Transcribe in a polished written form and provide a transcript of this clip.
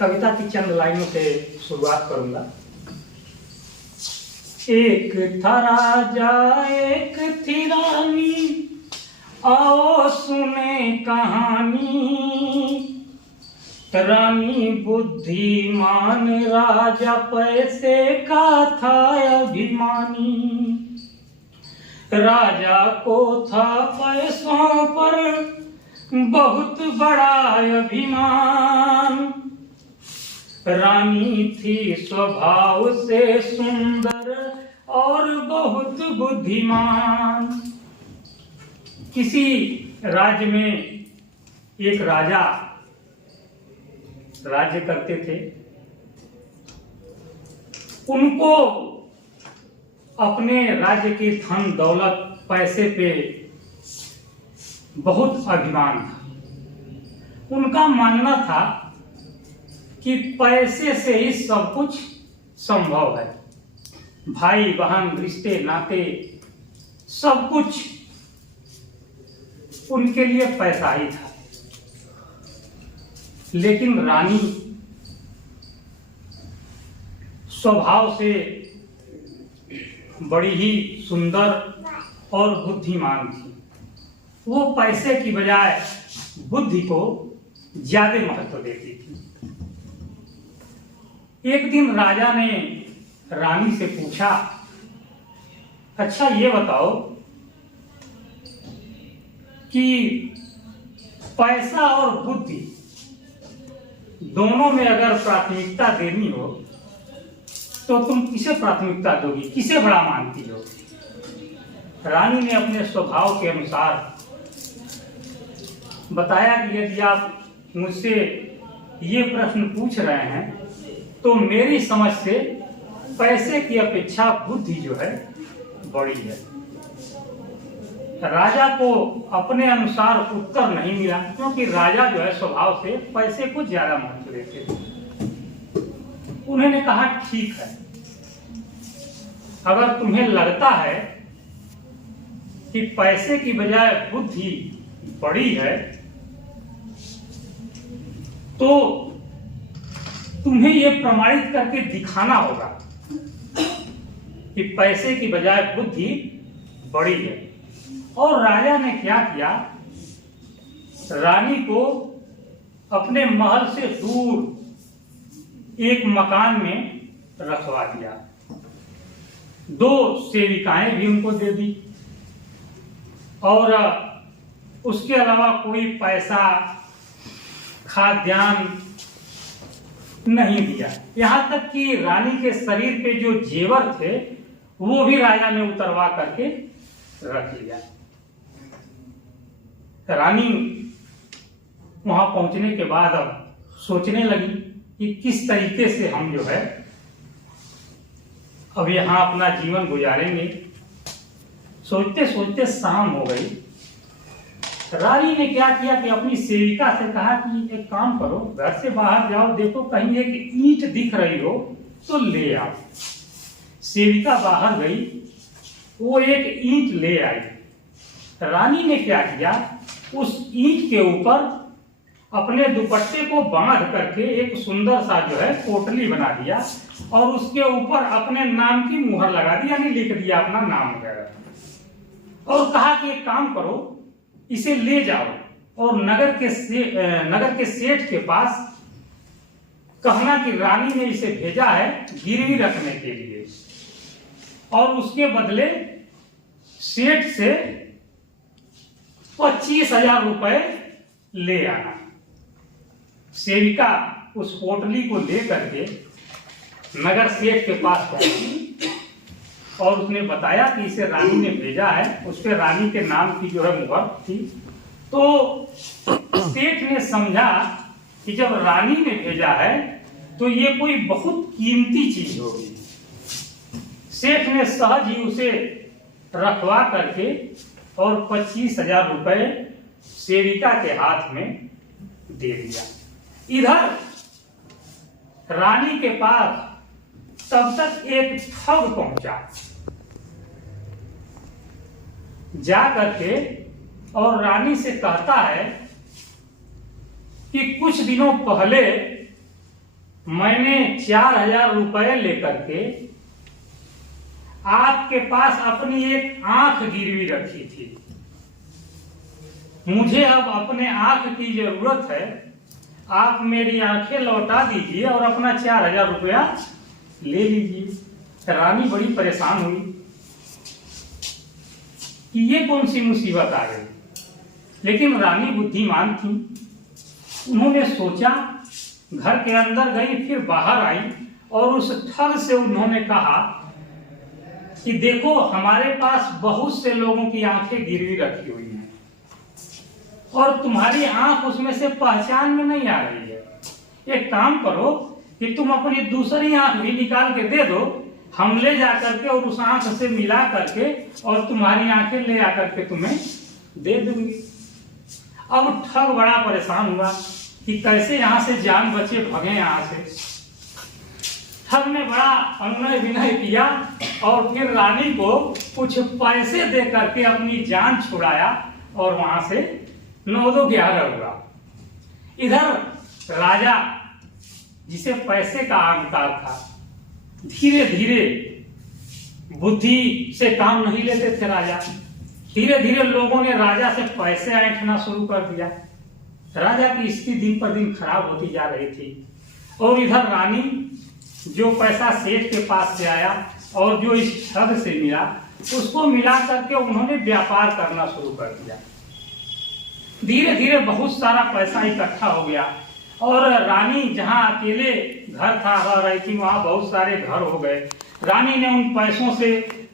कविता की चंद लाइनों से शुरुआत करूंगा। एक था राजा एक थी रानी, आओ सुने कहानी। रानी बुद्धिमान, राजा पैसे का था अभिमानी। राजा को था पैसों पर बहुत बड़ा अभिमान। रानी थी स्वभाव से सुंदर और बहुत बुद्धिमान। किसी राज्य में एक राजा राज्य करते थे। उनको अपने राज्य के धन दौलत पैसे पे बहुत अभिमान था। उनका मानना था कि पैसे से ही सब कुछ संभव है। भाई बहन रिश्ते नाते सब कुछ उनके लिए पैसा ही था। लेकिन रानी स्वभाव से बड़ी ही सुंदर और बुद्धिमान थी। वो पैसे की बजाय बुद्धि को ज्यादा महत्व देती थी। एक दिन राजा ने रानी से पूछा, अच्छा ये बताओ कि पैसा और बुद्धि दोनों में अगर प्राथमिकता देनी हो तो तुम किसे प्राथमिकता दोगी, किसे बड़ा मानती हो? रानी ने अपने स्वभाव के अनुसार बताया कि यदि आप मुझसे ये प्रश्न पूछ रहे हैं तो मेरी समझ से पैसे की अपेक्षा बुद्धि जो है बड़ी है। राजा को अपने अनुसार उत्तर नहीं मिला, क्योंकि राजा जो है स्वभाव से पैसे को ज्यादा महत्व देते थे। उन्होंने कहा ठीक है, अगर तुम्हें लगता है कि पैसे की बजाय बुद्धि बड़ी है तो तुम्हें यह प्रमाणित करके दिखाना होगा कि पैसे की बजाय बुद्धि बड़ी है। और राजा ने क्या किया, रानी को अपने महल से दूर एक मकान में रखवा दिया। 2 सेविकाएं भी उनको दे दी और उसके अलावा कोई पैसा खाद्यान्न नहीं दिया। यहां तक कि रानी के शरीर पे जो जेवर थे वो भी राजा ने उतरवा करके रख लिया। रानी वहां पहुंचने के बाद अब सोचने लगी कि किस तरीके से हम जो है अब यहां अपना जीवन गुजारेंगे। सोचते सोचते शाम हो गई। रानी ने क्या किया कि अपनी सेविका से कहा कि एक काम करो, घर से बाहर जाओ, देखो कहीं एक ईंट दिख रही हो तो ले आओ। सेविका बाहर गई, वो एक ईंट ले आई। रानी ने क्या किया, उस ईंट के ऊपर अपने दुपट्टे को बांध करके एक सुंदर सा जो है पोटली बना दिया और उसके ऊपर अपने नाम की मुहर लगा दी, यानी लिख दिया अपना नाम वगैरह। और कहा कि एक काम करो, इसे ले जाओ और नगर के सेठ के पास कहना कि रानी ने इसे भेजा है गिरवी रखने के लिए और उसके बदले सेठ से 25,000 रुपए ले आना। सेविका उस पोटली को लेकर के नगर सेठ के पास पहुंची और उसने बताया कि इसे रानी ने भेजा है। उस पर रानी के नाम की जो है मुहर थी। तो सेठ ने समझा कि जब रानी ने भेजा है तो ये कोई बहुत कीमती चीज होगी। सेठ ने सहज ही उसे रखवा करके और 25,000 रुपए सेविका के हाथ में दे दिया। इधर रानी के पास तब तक एक ठग पहुंचा। जा करके और रानी से कहता है कि कुछ दिनों पहले मैंने 4,000 रुपए लेकर के आपके पास अपनी एक आंख गिरवी रखी थी। मुझे अब अपने आंख की जरूरत है, आप मेरी आंखें लौटा दीजिए और अपना 4,000 रुपया ले लीजिए। रानी बड़ी परेशान हुई कि ये कौन सी मुसीबत आ गई, लेकिन रानी बुद्धिमान थी। उन्होंने सोचा, घर के अंदर गई, फिर बाहर आई और उस ठग से उन्होंने कहा कि देखो, हमारे पास बहुत से लोगों की आंखें गिरवी रखी हुई हैं और तुम्हारी आंख उसमें से पहचान में नहीं आ रही है। एक काम करो कि तुम अपनी दूसरी आंख भी निकाल के दे दो, हम ले जा करके और उस आंख से मिला करके और तुम्हारी आंखें ले आकर के तुम्हें दे दूंगी। अब ठग बड़ा परेशान हुआ कि कैसे यहां से जान बचे, भगे यहां से। ठग ने बड़ा अनुनय विनय किया और फिर रानी को कुछ पैसे दे करके अपनी जान छुड़ाया और वहां से 9-11 हुआ। इधर राजा, जिसे पैसे का अहंकार था, धीरे धीरे, बुद्धि से काम नहीं लेते थे राजा, धीरे धीरे लोगों ने राजा से पैसे ऐंठना शुरू कर दिया। राजा की स्थिति दिन पर दिन खराब होती जा रही थी और इधर रानी, जो पैसा सेठ के पास से आया और जो इस ठग से मिला, उसको मिला करके उन्होंने व्यापार करना शुरू कर दिया। धीरे धीरे बहुत सारा पैसा इकट्ठा हो गया और रानी जहां अकेले घर था रह रही थी, वहां बहुत सारे घर हो गए। रानी ने उन पैसों से